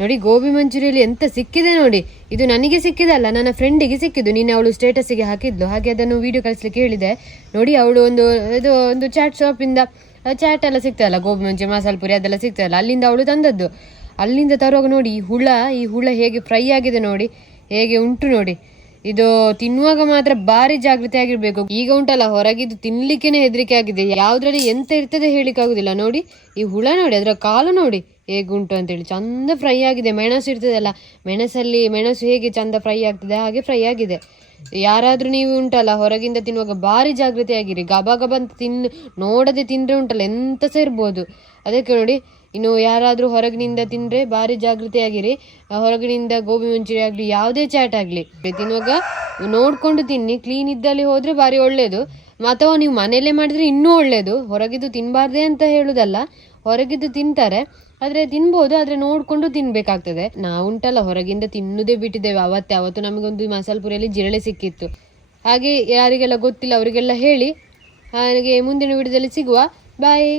ನೋಡಿ, ಗೋಬಿ ಮಂಚೂರಿಯಲ್ಲಿ ಎಂತ ಸಿಕ್ಕಿದೆ ನೋಡಿ. ಇದು ನನಗೆ ಸಿಕ್ಕಿದಲ್ಲ ನನ್ನ ಫ್ರೆಂಡಿಗೆ ಸಿಕ್ಕಿದ್ದು. ನೀನು ಅವಳು ಸ್ಟೇಟಸ್ಸಿಗೆ ಹಾಕಿದ್ಲು. ಹಾಗೆ ಅದನ್ನು ವಿಡಿಯೋ ಕಳಿಸ್ಲಿಕ್ಕೆ ಹೇಳಿದೆ. ನೋಡಿ, ಅವಳು ಒಂದು, ಇದು ಒಂದು ಚಾಟ್ ಶಾಪಿಂದ ಚಾಟ್ ಎಲ್ಲ ಸಿಗ್ತದಲ್ಲ ಗೋಬಿ ಮಂಚೂರಿ, ಮಸಾಲೆ ಪುರಿ ಅದೆಲ್ಲ ಸಿಗ್ತದಲ್ಲ ಅಲ್ಲಿಂದ ಅವಳು ತಂದದ್ದು. ಅಲ್ಲಿಂದ ತರುವಾಗ ನೋಡಿ, ಈ ಹುಳ ಈ ಹುಳ ಹೇಗೆ ಫ್ರೈ ಆಗಿದೆ ನೋಡಿ. ಹೇಗೆ ಉಂಟು ನೋಡಿ. ಇದು ತಿನ್ನುವಾಗ ಮಾತ್ರ ಭಾರಿ ಜಾಗೃತಿ ಆಗಿರಬೇಕು. ಈಗ ಉಂಟಲ್ಲ, ಹೊರಗಿದ್ದು ತಿನ್ಲಿಕ್ಕೇನೆ ಹೆದರಿಕೆ ಆಗಿದೆ. ಯಾವುದ್ರಲ್ಲಿ ಎಂತ ಇರ್ತದೆ ಹೇಳಿಕ್ಕಾಗುದಿಲ್ಲ ನೋಡಿ. ಈ ಹುಳ ನೋಡಿ, ಅದರ ಕಾಲು ನೋಡಿ. ಹೇಗುಂಟು ಅಂತೇಳಿ. ಚಂದ ಫ್ರೈ ಆಗಿದೆ. ಮೆಣಸು ಇರ್ತದಲ್ಲ, ಮೆಣಸಲ್ಲಿ ಮೆಣಸು ಹೇಗೆ ಚಂದ ಫ್ರೈ ಆಗ್ತದೆ, ಹಾಗೆ ಫ್ರೈ ಆಗಿದೆ. ಯಾರಾದರೂ ನೀವು ಉಂಟಲ್ಲ, ಹೊರಗಿಂದ ತಿನ್ನುವಾಗ ಭಾರಿ ಜಾಗೃತಿ ಆಗಿರಿ ಗಬ ಗಬ ಅಂತ ತಿನ್, ನೋಡದೆ ತಿಂದರೆ ಉಂಟಲ್ಲ, ಎಂತ ಸಹ ಇರ್ಬೋದು. ಅದಕ್ಕೆ ನೋಡಿ ಇನ್ನು ಯಾರಾದರೂ ಹೊರಗಿನಿಂದ ತಿಂದರೆ ಭಾರಿ ಜಾಗೃತಿಯಾಗಿರಿ ಆಗಿರಿ ಹೊರಗಿನಿಂದ ಗೋಬಿ ಮಂಚೂರಿ ಆಗಲಿ, ಯಾವುದೇ ಚಾಟ್ ಆಗಲಿ. ತಿನ್ನುವಾಗ ನೋಡಿಕೊಂಡು ತಿನ್ನಿ. ಕ್ಲೀನ್ ಇದ್ದಲ್ಲಿ ಹೋದರೆ ಭಾರಿ ಒಳ್ಳೆಯದು ಅಥವಾ ನೀವು ಮನೆಯಲ್ಲೇ ಮಾಡಿದರೆ ಇನ್ನೂ ಒಳ್ಳೆಯದು ಹೊರಗಿದ್ದು ತಿನ್ನಬಾರ್ದೆ ಅಂತ ಹೇಳೋದಲ್ಲ, ಹೊರಗಿದ್ದು ತಿಂತಾರೆ. ಆದರೆ ತಿನ್ಬೋದು, ಆದರೆ ನೋಡಿಕೊಂಡು ತಿನ್ಬೇಕಾಗ್ತದೆ. ನಾವು ಉಂಟಲ್ಲ, ಹೊರಗಿಂದ ತಿನ್ನುದೇ ಬಿಟ್ಟಿದ್ದೇವೆ. ಅವತ್ತೇ, ಅವತ್ತು ನಮಗೊಂದು ಮಸಾಲೆ ಪುರಿಯಲ್ಲಿ ಜಿರಳೆ ಸಿಕ್ಕಿತ್ತು. ಹಾಗೆ ಯಾರಿಗೆಲ್ಲ ಗೊತ್ತಿಲ್ಲ, ಅವರಿಗೆಲ್ಲ ಹೇಳಿ. ಹಾಗೆ ಮುಂದಿನ ವಿಡಿಯೋದಲ್ಲಿ ಸಿಗುವ. ಬಾಯ್